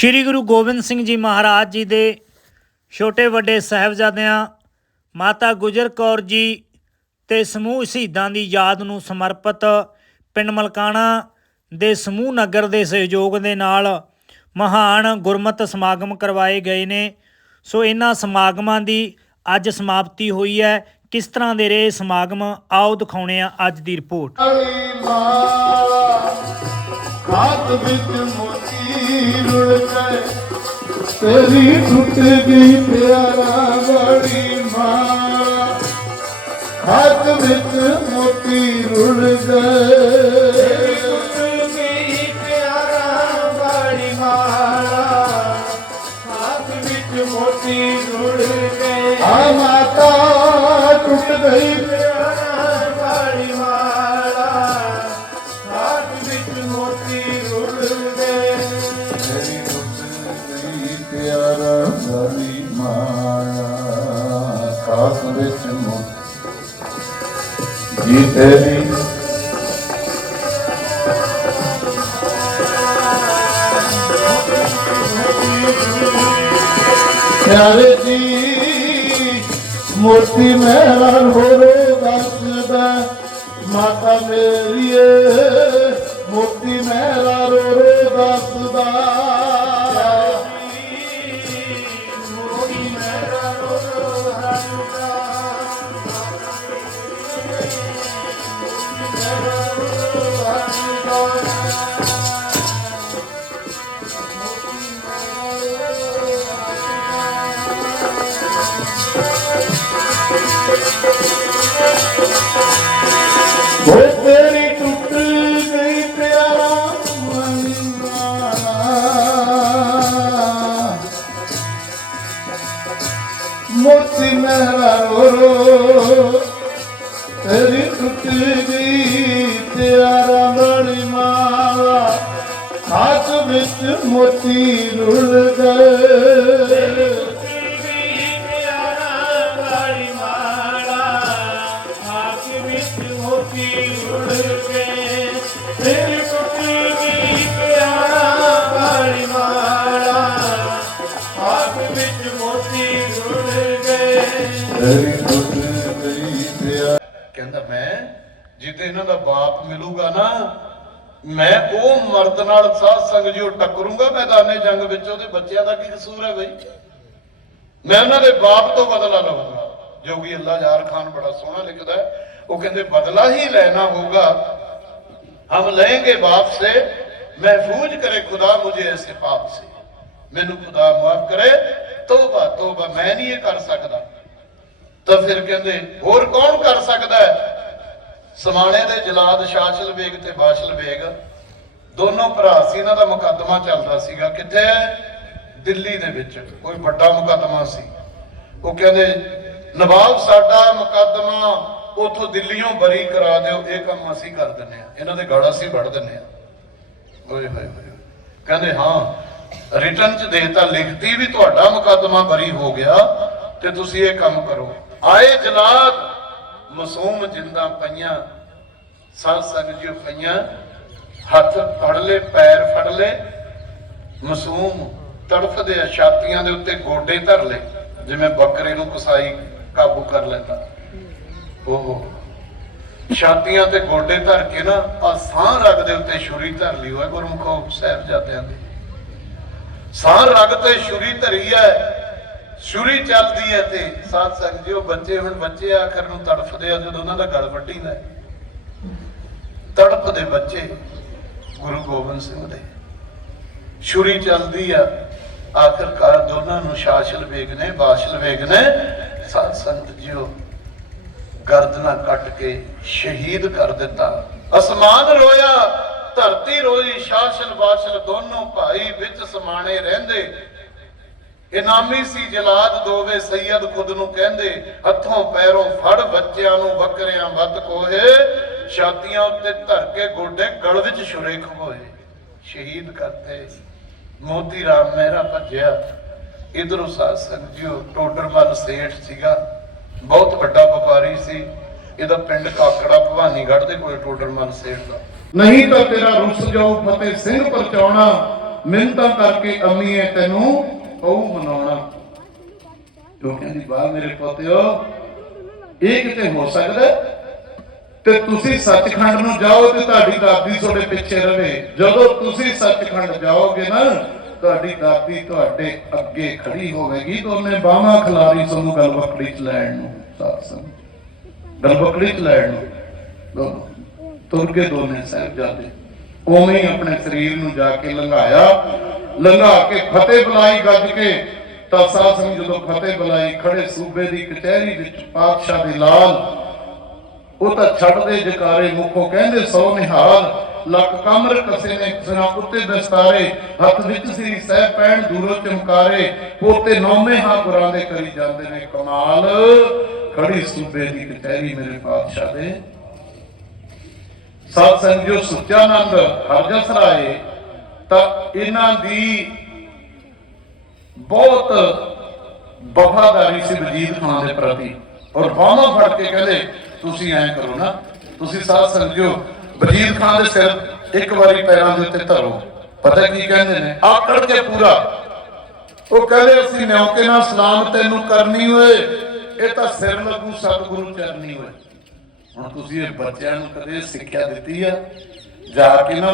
ਸ੍ਰੀ ਗੁਰੂ ਗੋਬਿੰਦ ਸਿੰਘ ਜੀ ਮਹਾਰਾਜ ਜੀ ਦੇ ਛੋਟੇ ਵੱਡੇ ਸਾਹਿਬਜ਼ਾਦਿਆਂ, ਮਾਤਾ ਗੁਜਰ ਕੌਰ ਜੀ ਤੇ ਸਮੂਹ ਸ਼ਹੀਦਾਂ ਦੀ ਯਾਦ ਨੂੰ ਸਮਰਪਿਤ ਪਿੰਡ ਮਲਕਾਣਾ ਦੇ ਸਮੂਹ ਨਗਰ ਦੇ ਸਹਿਯੋਗ ਦੇ ਨਾਲ ਮਹਾਨ ਗੁਰਮਤਿ ਸਮਾਗਮ ਕਰਵਾਏ ਗਏ ਨੇ। ਸੋ ਇਹਨਾਂ ਸਮਾਗਮਾਂ ਦੀ ਅੱਜ ਸਮਾਪਤੀ ਹੋਈ ਹੈ। ਕਿਸ ਤਰ੍ਹਾਂ ਦੇ ਰਹੇ ਸਮਾਗਮ? ਆਓ ਦਿਖਾਉਣੇ ਆ ਅੱਜ ਦੀ ਰਿਪੋਰਟ। ਕਾਲੀ ਵਿੱਚ ਰੁੜ ਗਏ ਤੇਰੀ ਟੁੱਟ ਗਈ ਪਿਆਰਾ ਬੜੀ ਮਾਲਾ ਹੱਥ ਵਿੱਚ ਮੋਤੀ ਰੁੜ ਗਏ ਟੁੱਟ ਗਈ ਪਿਆਰਾ ਬੜੀ ਮਾਲਾ ਹੱਥ ਵਿੱਚ ਮੋਤੀ ਰੁੜ ਗਏ ਆ ਮਾਤਾ ਟੁੱਟ ਗਈ ਜੀ ਤੇਰੀ ਪਿਆਰੇ ਜੀ ਮੋਤੀ ਮਹਿਰਾ ਹੋਰੇ ਦੱਸਦਾ ਮਾਤਾ ਮੇਰੀਏ ਮੋਤੀ ਵਿੱਚ ਮੋਤੀ ਰੁਲ ਗਏ। ਤੇਰੀ ਟੁੱਟ ਗਈ ਪਿਆਰਾ ਵਾਲੀ ਮਾਲਾ ਹੱਥ ਵਿੱਚ ਮੋਤੀ ਰੁਲ ਗਏ ਤੇਰੀ ਟੁੱਟ ਗਈ ਪਿਆਰਾ ਕਹਿੰਦਾ ਮੈਂ, ਜਿੱਦੇ ਇਹਨਾਂ ਦਾ ਬਾਪ ਮਿਲੂਗਾ ਨਾ ਮੈਂ ਉਹ ਮਰਦ ਨਾਲ ਸਾਧ ਸੰਗ ਜਿਉ ਟੱਕਰੂੰਗਾ ਮੈਦਾਨੇ ਜੰਗ ਵਿੱਚ, ਉਹਦੇ ਬੱਚਿਆਂ ਦਾ ਕੀ ਕਸੂਰ ਹੈ ਬਈ? ਮੈਂ ਉਹਨਾਂ ਦੇ ਬਾਪ ਤੋਂ ਬਦਲਾ ਲਵਾਂਗਾ। ਜੋਗੀ ਅੱਲਾ ਯਾਰ ਖਾਨ ਬੜਾ ਸੋਹਣਾ ਲਿਖਦਾ ਹੈ, ਉਹ ਕਹਿੰਦੇ, ਬਦਲਾ ਹੀ ਲੈਣਾ ਹੋਗਾ ਹਮ ਲਏਂਗੇ ਬਾਪ ਸੇ, ਮਹਿਫੂਜ਼ ਕਰੇ ਖੁਦਾ ਮੁਝੇ ਐਸੇ ਪਾਪ ਸੇ। ਮੈਨੂੰ ਖੁਦਾ ਮਾਫ ਕਰੇ, ਤੋਬਾ ਤੋਬਾ, ਮੈਂ ਨਹੀਂ ਇਹ ਕਰ ਸਕਦਾ। ਤਾਂ ਫਿਰ ਕਹਿੰਦੇ, ਹੋਰ ਕੌਣ ਕਰ ਸਕਦਾ ਹੈ? ਸਮਾਣੇ ਦੇ ਜਲਾਦ ਸ਼ਾਸਲ ਵੇਗ ਤੇ ਬਾਸ਼ਲ ਵੇਗ ਦੋਨੋਂ ਭਰਾ ਸੀ, ਇਹਨਾਂ ਦਾ ਮੁਕੱਦਮਾ ਚੱਲਦਾ ਸੀਗਾ। ਕਿੱਥੇ? ਦਿੱਲੀ ਦੇ ਵਿੱਚ, ਕੋਈ ਵੱਡਾ ਮੁਕੱਦਮਾ ਸੀ। ਉਹ ਕਹਿੰਦੇ, ਨਵਾਬ, ਸਾਡਾ ਮੁਕੱਦਮਾ ਉਥੋਂ ਦਿੱਲੀੋਂ ਬਰੀ ਕਰਾ ਦਿਓ, ਇਹ ਕੰਮ ਅਸੀਂ ਕਰ ਦਿੰਨੇ ਆ ਇਹਨਾਂ ਦੇ ਗਾੜਾ ਅਸੀਂ ਵੜ ਦਿੰਨੇ ਆ ਓਏ ਹੋਏ ਕਹਿੰਦੇ, ਹਾਂ, ਰਿਟਰਨ ਚ ਦੇਤਾ ਲਿਖਤੀ ਵੀ ਤੁਹਾਡਾ ਮੁਕੱਦਮਾ ਬਰੀ ਹੋ ਗਿਆ ਤੇ ਤੁਸੀਂ ਇਹ ਕੰਮ ਕਰੋ। ਆਏ ਜਲਾਦ ਮਾਸੂਮ ਜਿੰਦਾ ਪਈਆਂ ਸਾਧ ਸੰਗ ਜੀ ਪਈਆਂ, ਹੱਥ ਫੜ ਲੈ ਪੈਰ ਫੜ ਲੈ ਮਾਸੂਮ ਤੜਫਦੇ ਛਾਤੀਆਂ ਦੇ ਉੱਤੇ ਗੋਡੇ ਧਰ ਲੈ ਜਿਵੇਂ ਬੱਕਰੇ ਨੂੰ ਕਸਾਈ ਕਾਬੂ ਕਰ ਲੈਂਦਾ। ਉਹ ਛਾਤੀਆਂ ਤੇ ਗੋਡੇ ਧਰ ਕੇ ਨਾ ਆ ਸਾਹ ਰਗ ਦੇ ਉੱਤੇ ਛੁਰੀ ਧਰ ਲਈ ਹੋਏ ਗੁਰਮੁਖੋ ਸਾਹਿਬਜ਼ਾਦਿਆਂ ਦੇ। ਸਾਹ ਰਗ ਤੇ ਛੁਰੀ ਧਰੀ ਹੈ ਛੁਰੀ ਚੱਲਦੀ ਹੈ ਤੇ ਸਾਧ ਸੰਗ ਜੀ, ਉਹ ਬੱਚੇ ਹੁਣ ਬੱਚੇ ਆਖਰ ਨੂੰ ਤੜਫਦੇ ਆ, ਜਦੋਂ ਉਹਨਾਂ ਦਾ ਗਲ ਵੱਢੀਦਾ ਤੜਫਦੇ ਬੱਚੇ ਗੁਰੂ ਗੋਬਿੰਦ ਸਿੰਘ ਦੇ। ਛੁਰੀ ਚੱਲਦੀ ਆ, ਆਖਰਕਾਰ ਦੋਨਾਂ ਨੂੰ ਸ਼ਾਸਲ ਵੇਗ ਨੇ ਬਾਸ਼ਲ ਵੇਗ ਨੇ ਸਾਧ ਸੰਗਤ ਜੀਓ ਗਰਦਨਾ ਕੱਟ ਕੇ ਸ਼ਹੀਦ ਕਰ ਦਿੱਤਾ। ਅਸਮਾਨ ਰੋਇਆ, ਧਰਤੀ ਰੋਈ ਸ਼ਾਸਲ ਬਾਸ਼ਲ, ਦੋਨੋਂ ਭਾਈ ਵਿੱਚ ਸਮਾਣੇ ਰਹਿੰਦੇ। ਇਨਾਮੀ ਸੀ ਜਲਾਦ ਦੋਵੇ ਸੈਯਦ ਖੁਦ ਨੂੰ ਕਹਿੰਦੇ, ਹੱਥੋਂ ਪੈਰੋਂ ਫੜ, ਬੱਚਿਆਂ ਨੂੰ ਬੱਕਰਿਆਂ ਵੱਤ ਕੋਹੇ, ਛਾਤੀਆਂ ਉੱਤੇ ਧਰ ਕੇ ਗੋਡੇ ਗਲ ਵਿੱਚ ਛੁਰੇ ਖੋਏ ਸ਼ਹੀਦ ਕਰਤੇ ਮੋਤੀ ਰਾਮ ਮਹਿਰਾ ਭੱਜਿਆ। ਇਧਰੋਂ ਸਾਧ ਸੰਗਤ ਜੀਓ ਟੋਡਰਮਲ ਸੇਠ ਸੀਗਾ। ਬਹੁਤ ਵੱਡਾ ਵਪਾਰੀ ਸੀ। ਇਹਦਾ ਪਿੰਡ ਕਾਕੜਾ ਭਵਾਨੀਗੜ੍ਹ ਦੇ ਕੋਲ ਟੋਡਰਮਲ ਸੇਠ ਦਾ। ਨਹੀਂ ਤਾਂ ਤੇਰਾ ਰੁੱਸ ਜਾਊ, ਫਤਿਹ ਸਿੰਘ ਪਰਚਾਉਣਾ। ਮਿੰਤਾਂ ਕਰਕੇ ਅੰਮੀਏ ਤੈਨੂੰ ਉਹ ਮਨਾਉਣਾ। ਜੋ ਕਹਿੰਦੀ ਬਾਹਰ ਮੇਰੇ ਪੋਤਿਓ, ਇਹ ਕਿਤੇ ਹੋ ਸਕਦਾ ਤੇ ਤੁਸੀਂ ਸੱਚਖੰਡ ਨੂੰ ਜਾਓ ਤੇ ਤੁਹਾਡੀ ਦਾਦੀ ਤੁਹਾਡੇ ਪਿੱਛੇ ਰਵੇ। ਜਦੋਂ ਤੁਸੀਂ ਸੱਚਖੰਡ ਜਾਓਗੇ ਨਾ, ਤੁਹਾਡੀ ਦਾਦੀ ਤੁਹਾਡੇ ਅੱਗੇ ਖੜੀ ਹੋਵੇਗੀ ਤੇ ਉਹਨੇ ਬਾਹਾਂ ਖਿਲਾਰੀ ਤੁਹਾਨੂੰ ਗਲਵਕੜੀ ਚ ਲੈਣ ਨੂੰ, ਸਾਧ ਸੰਗਤ। ਗਲਵਕੜੀ ਚ ਲੈਣ ਨੂੰ। ਦੋਨੋਂ। ਤੁਰ ਕੇ ਦੋਨੇ ਸਾਹਿਬ ਜਾਂਦੇ ਉਵੇਂ ਹੀ ਆਪਣੇ ਸਰੀਰ ਨੂੰ ਜਾ ਕੇ ਲੰਘਾਇਆ। ਲੰਘਾ ਕੇ ਫਤਿਹ ਬੁਲਾਈ ਗੱਜ ਕੇ, ਤਾਂ ਸਾਧ ਸੰਗਤ ਜਦੋਂ ਫਤਿਹ ਬੁਲਾਈ ਖੜੇ ਸੂਬੇ ਦੀ ਕਚਹਿਰੀ ਵਿੱਚ ਪਾਤਸ਼ਾਹ ਦੇ ਲਾਲ, ਉਹ ਤਾਂ ਛੱਡਦੇ ਜਕਾਰੇ ਮੁਖੋਂ ਕਹਿੰਦੇ ਸੋ ਨਿਹਾਲ ਲੱਕ ਕਮਰ ਕਸੇ ਨੇ ਸਨਾ ਉੱਤੇ ਦਸਤਾਰੇ, ਹੱਥ ਵਿੱਚ ਸ੍ਰੀ ਸਹਿ ਪੈਣ ਦੂਰੋਂ ਚਮਕਾਰੇ, ਪੋਤੇ ਨੌਵੇਂ ਹਾਂ ਗੁਰਾਂ ਦੇ ਕਰੀ ਜਾਂਦੇ ਨੇ ਕਮਾਲ ਖੜੀ ਸੂਬੇ ਦੀ ਕਚਹਿਰੀ ਮੇਰੇ ਪਾਤਸ਼ਾਹ ਦੇ। ਸਤ ਸੰਗਿਓ ਸੁਚਾਨੰਦ ਹਰਜਸ ਰਾਏ ਤਾਂ ਇਹਨਾਂ ਦੀ ਬਹੁਤ ਵਫਾਦਾਰੀ ਸੀ ਵਜੀਦ ਖਾਨ ਦੇ ਪ੍ਰਤੀ। ਔਰ ਬਾਹਾਂ ਫੜ ਕੇ ਕਹਿੰਦੇ, ਤੁਸੀਂ ਐਂ ਕਰੋ ਨਾ, ਤੁਸੀਂ ਸਾਥ ਸੰਗਿਓ। ਵਜੀਦ ਖਾਨ ਦੇ ਸਿਰ ਇੱਕ ਵਾਰੀ ਪੈਰਾਂ ਦੇ ਉੱਤੇ ਧਰੋ। ਪਤਾ ਕੀ ਕਹਿੰਦੇ ਨੇ? ਆਕੜ ਕੇ ਪੂਰਾ। ਉਹ ਕਹਿੰਦੇ, ਅਸੀਂ ਨਿਉਕੇ ਨਾਲ ਸਲਾਮ ਤੈਨੂੰ ਕਰਨੀ ਓਏ ਇਹ ਤਾਂ ਸਿਰ ਲੱਗੂ, ਸਤਿਗੁਰੂ ਚਰਨੀ ਓਏ ਹੁਣ ਤੁਸੀਂ ਇਹ ਬੱਚਿਆਂ ਨੂੰ ਕਦੇ ਸਿੱਖਿਆ ਦਿੱਤੀ ਆ? ਜਾ ਕੇ ਨਾ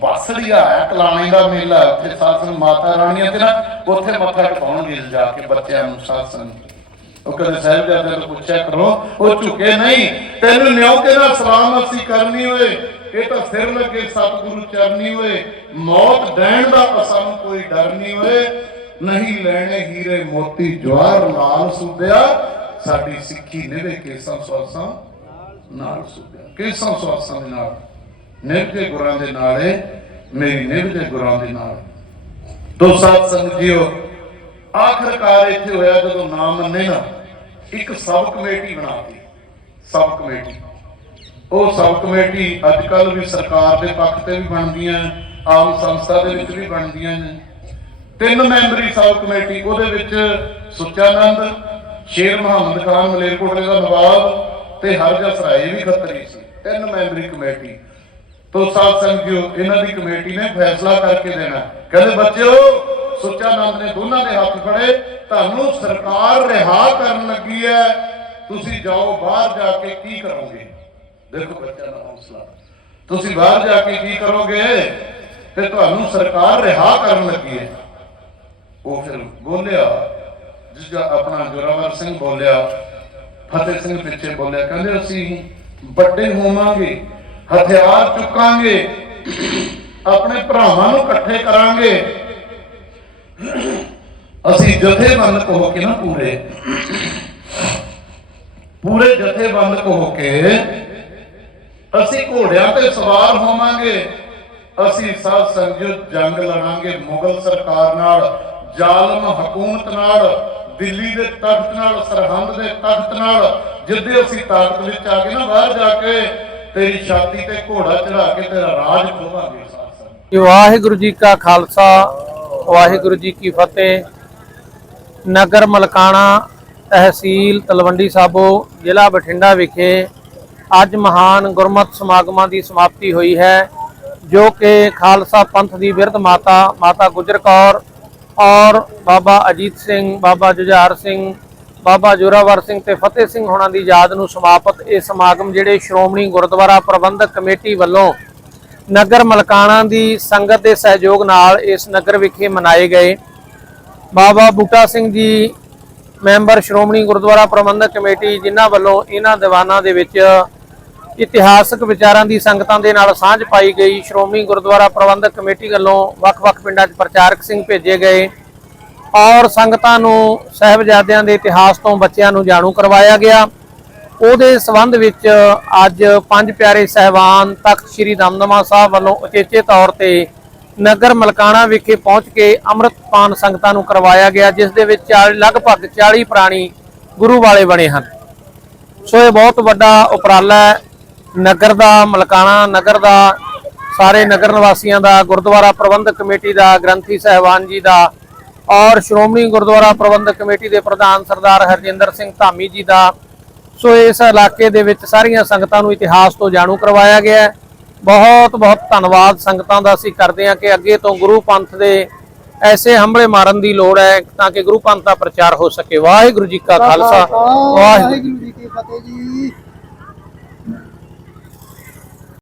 ਬਾਸੜੀਆ ਹੈ ਕਲਾਣੇ ਦਾ ਮੇਲਾ, ਉੱਥੇ ਸਾਸਨ ਮਾਤਾ ਰਾਣੀਆਂ ਤੇ ਨਾ ਉੱਥੇ ਮੱਥਾ ਟਿਕਾਉਣਗੇ ਜਾ ਕੇ ਬੱਚਿਆਂ ਨੂੰ ਸਾਸਨ ਉਹ ਕਦੇ ਸਾਹਿਬਜ਼ਾਦੇ ਤੋਂ ਪੁੱਛਿਆ ਕਰੋ, ਉਹ ਝੁਕੇ ਨਹੀਂ, ਤੈਨੂੰ ਨਿਉ ਕੇ ਨਾ ਸਲਾਮ ਅਸੀਂ ਕਰਨੀ ਓਏ ਇਹ ਤਾਂ ਸਿਰ ਲੱਗੇ ਸਤਿਗੁਰੂ ਚਰਨੀ ਓਏ ਮੌਤ ਡੈਣ ਦਾ ਸਾਨੂੰ ਕੋਈ ਡਰ ਨਹੀਂ ਓਏ ਨਹੀਂ ਲੈਣੇ ਹੀਰੇ ਮੋਤੀ ਜਵਾਰ ਲਾਲ ਸੁਬਿਆ, ਸਾਡੀ ਸਿੱਖੀ ਨਿਵੇ ਕੇਸਾਂ ਸਵਾਸਾਂ ਨਾਲ ਸੁਭਿਆ ਕੇਸਾਂ ਸਵਾਸਾਂ ਦੇ ਨਾਲ। ਨਿਭ ਦੇ ਗੁਰਾਂ ਦੇ ਨਾਲ ਏ ਮੇਰੀ ਨਿਭ ਦੇ ਗੁਰਾਂ ਦੇ ਨਾਲ। ਤੋ ਸਾਧ ਸੰਗਤ ਆਖਰਕਾਰ ਇੱਥੇ ਹੋਇਆ ਜਦੋਂ ਨਾ ਮੰਨੇ ਨਾ, ਇੱਕ ਸਬ ਕਮੇਟੀ ਬਣਾਤੀ ਸਬ ਕਮੇਟੀ। ਉਹ ਸਬ ਕਮੇਟੀ ਅੱਜ ਕੱਲ ਵੀ ਸਰਕਾਰ ਦੇ ਪੱਖ ਤੇ ਵੀ ਬਣਦੀਆਂ, ਆਮ ਸੰਸਥਾ ਦੇ ਵਿੱਚ ਵੀ ਬਣਦੀਆਂ ਨੇ। ਤਿੰਨ ਮੈਂਬਰੀ ਸਬ ਕਮੇਟੀ, ਉਹਦੇ ਵਿੱਚ ਸੁੱਚਾਨੰਦ, ਸ਼ੇਰ ਮੁਹੰਮਦ ਖਾਨ, ਮਲੇਰਕੋਟਲੇ ਦਾ ਨਵਾਬ ਤੇ ਹਰਜਸ ਰਾਏ ਵੀ ਖੱਤਰੀ ਸੀ। ਤਿੰਨ ਮੈਂਬਰੀ ਕਮੇਟੀ। ਤੋ ਸਾਧ ਸੰਗਿਓ ਇਹਨਾਂ ਦੀ ਕਮੇਟੀ ਨੇ ਫੈਸਲਾ ਕਰਕੇ ਦੇਣਾ ਕਹਿੰਦੇ, ਬੱਚਿਓ ਸੁੱਚਾਨੰਦ ਨੇ ਦੋਨਾਂ ਦੇ ਹੱਥ ਫੜੇ, ਤੁਹਾਨੂੰ ਸਰਕਾਰ ਰਿਹਾ ਕਰਨ ਲੱਗੀ ਹੈ। ਤੁਸੀਂ ਜਾਓ, ਬਾਹਰ ਜਾ ਕੇ ਕੀ ਕਰੋਗੇ? ਦੇਖੋ ਬੱਚਿਆਂ ਦਾ ਹੌਸਲਾ। ਤੁਸੀਂ ਬਾਹਰ ਜਾ ਕੇ ਕੀ ਕਰੋਗੇ? ਤੇ ਤੁਹਾਨੂੰ ਸਰਕਾਰ ਰਿਹਾ ਕਰਨ ਲੱਗੀ ਹੈ। ਉਹ ਫਿਰ ਬੋਲਿਆ, ਜਿਸ ਦਾ ਆਪਣਾ ਜੋਰਾਵਰ ਸਿੰਘ ਬੋਲਿਆ, ਫਤਿਹ ਸਿੰਘ ਪਿੱਛੇ ਬੋਲਿਆ, ਕਹਿੰਦੇ, ਅਸੀਂ ਵੱਡੇ ਹੋਵਾਂਗੇ। ਹਥਿਆਰ ਚੁੱਕਾਂਗੇ। ਆਪਣੇ ਭਰਾਵਾਂ ਨੂੰ ਇਕੱਠੇ ਕਰਾਂਗੇ। ਅਸੀਂ ਜਥੇਬੰਦ ਹੋ ਕੇ ਨਾ ਪੂਰੇ। ਪੂਰੇ ਜਥੇਬੰਦ ਹੋ ਕੇ ਅਸੀਂ ਘੋੜਿਆਂ ਤੇ ਸਵਾਰ ਹੋਵਾਂਗੇ। ਅਸੀਂ ਸਾਧ ਸੰਗਤ ਜੰਗ ਲੜਾਂਗੇ। ਮੁਗਲ ਸਰਕਾਰ ਨਾਲ, ਜ਼ਾਲਮ ਹਕੂਮਤ ਨਾਲ, ਦਿੱਲੀ ਦੇ ਤਖਤ ਨਾਲ, ਸਰਹੰਦ ਦੇ ਤਖਤ ਨਾਲ ਜਿੱਦੇ ਅਸੀਂ ਤਾਕਤ ਵਿੱਚ ਆ ਕੇ ਨਾ ਬਾਹਰ ਜਾ ਕੇ ਤੇਰੀ ਛਾਤੀ ਤੇ ਘੋੜਾ ਚੜਾ ਕੇ ਤੇਰਾ ਰਾਜ ਖੋਵਾਂਗੇ ਵਾਹਿਗੁਰੂ ਜੀ ਕਾ ਖਾਲਸਾ, ਵਾਹਿਗੁਰੂ ਜੀ ਕੀ ਫਤਿਹ। ਨਗਰ ਮਲਕਾਣਾ ਤਹਿਸੀਲ ਤਲਵੰਡੀ ਸਾਬੋ, ਜ਼ਿਲ੍ਹਾ ਬਠਿੰਡਾ ਵਿਖੇ ਅੱਜ ਮਹਾਨ ਗੁਰਮਤਿ ਸਮਾਗਮਾਂ ਦੀ ਸਮਾਪਤੀ ਹੋਈ ਹੈ, ਜੋ ਕਿ ਖਾਲਸਾ ਪੰਥ ਦੀ ਬਿਰਧ ਮਾਤਾ ਮਾਤਾ ਗੁਜਰ ਕੌਰ ਔਰ ਬਾਬਾ ਅਜੀਤ ਸਿੰਘ, ਬਾਬਾ ਜੁਝਾਰ ਸਿੰਘ ਬਾਬਾ ਜੋਰਾਵਰ ਸਿੰਘ ਤੇ ਫਤਿਹ ਸਿੰਘ ਹੋਣਾ ਦੀ ਯਾਦ ਨੂੰ ਸਮਾਪਤ। ਇਹ ਸਮਾਗਮ ਜਿਹੜੇ ਸ਼੍ਰੋਮਣੀ ਗੁਰਦੁਆਰਾ ਪ੍ਰਬੰਧਕ ਕਮੇਟੀ ਵੱਲੋਂ ਨਗਰ ਮਲਕਾਣਾ ਦੀ ਸੰਗਤ ਦੇ ਸਹਿਯੋਗ ਨਾਲ ਇਸ ਨਗਰ ਵਿਖੇ ਮਨਾਏ ਗਏ। ਬਾਬਾ ਬੂਟਾ ਸਿੰਘ ਜੀ, ਮੈਂਬਰ ਸ਼੍ਰੋਮਣੀ ਗੁਰਦੁਆਰਾ ਪ੍ਰਬੰਧਕ ਕਮੇਟੀ, ਜਿਨ੍ਹਾਂ ਵੱਲੋਂ ਇਹਨਾਂ ਦੀਵਾਨਾਂ ਦੇ ਵਿੱਚ ਇਤਿਹਾਸਕ ਵਿਚਾਰਾਂ ਦੀ ਸੰਗਤਾਂ ਦੇ ਨਾਲ ਸਾਂਝ ਪਾਈ ਗਈ। ਸ਼੍ਰੋਮਣੀ ਗੁਰਦੁਆਰਾ ਪ੍ਰਬੰਧਕ ਕਮੇਟੀ ਵੱਲੋਂ ਵੱਖ-ਵੱਖ ਪਿੰਡਾਂ 'ਚ ਪ੍ਰਚਾਰਕ ਸਿੰਘ ਭੇਜੇ ਗਏ। ਔਰ ਸੰਗਤਾਂ ਨੂੰ ਸਹਿਬਜ਼ਾਦਿਆਂ ਦੇ ਇਤਿਹਾਸ ਤੋਂ ਬੱਚਿਆਂ ਨੂੰ ਜਾਣੂ ਕਰਵਾਇਆ ਗਿਆ। ਉਹਦੇ ਸੰਬੰਧ ਵਿੱਚ ਅੱਜ ਪੰਜ ਪਿਆਰੇ ਸਹਿਬਾਨ ਤਖਤ ਸ੍ਰੀ ਦਮਦਮਾ ਸਾਹਿਬ ਵੱਲੋਂ ਉਚੇਚੇ ਤੌਰ ਤੇ ਨਗਰ ਮਲਕਾਣਾ ਵਿਖੇ ਪਹੁੰਚ ਕੇ ਅੰਮ੍ਰਿਤਪਾਨ ਸੰਗਤਾਂ ਨੂੰ ਕਰਵਾਇਆ ਗਿਆ, ਜਿਸ ਦੇ ਵਿੱਚ 40 ਲਗਭਗ 40 ਪ੍ਰਾਣੀ ਗੁਰੂ ਵਾਲੇ ਬਣੇ ਹਨ। ਸੋ ਇਹ ਬਹੁਤ ਵੱਡਾ ਉਪਰਾਲਾ ਹੈ। ਨਗਰ ਦਾ, ਮਲਕਾਣਾ ਨਗਰ ਦਾ, ਸਾਰੇ ਨਗਰ ਨਿਵਾਸੀਆਂ ਦਾ, ਗੁਰਦੁਆਰਾ ਪ੍ਰਬੰਧਕ ਕਮੇਟੀ ਦਾ, ਗ੍ਰੰਥੀ ਸਹਿਬਾਨ ਜੀ ਦਾ ਔਰ ਸ਼੍ਰੋਮਣੀ ਗੁਰਦੁਆਰਾ ਪ੍ਰਬੰਧਕ ਕਮੇਟੀ ਦੇ ਪ੍ਰਧਾਨ ਸਰਦਾਰ ਹਰਜਿੰਦਰ ਸਿੰਘ ਧਾਮੀ ਜੀ ਦਾ। ਸੋ ਇਸ ਇਲਾਕੇ ਦੇ ਵਿੱਚ ਸਾਰੀਆਂ ਸੰਗਤਾਂ ਨੂੰ ਇਤਿਹਾਸ ਤੋਂ ਜਾਣੂ ਕਰਵਾਇਆ ਗਿਆ ਹੈ। ਬਹੁਤ ਬਹੁਤ ਧੰਨਵਾਦ ਸੰਗਤਾਂ ਦਾ ਅਸੀਂ ਕਰਦੇ ਹਾਂ ਕਿ ਅੱਗੇ ਤੋਂ ਗੁਰੂ ਪੰਥ ਦੇ ਐਸੇ ਹੰਭਲੇ ਮਾਰਨ ਦੀ ਲੋੜ ਹੈ ਤਾਂ ਕਿ ਗੁਰੂ ਪੰਥ ਦਾ ਪ੍ਰਚਾਰ ਹੋ ਸਕੇ। ਵਾਹਿਗੁਰੂ ਜੀ ਕਾ ਖਾਲਸਾ। ਵਾਹਿਗੁਰੂ ਜੀ ਕੀ ਫਤਿਹ ਜੀ।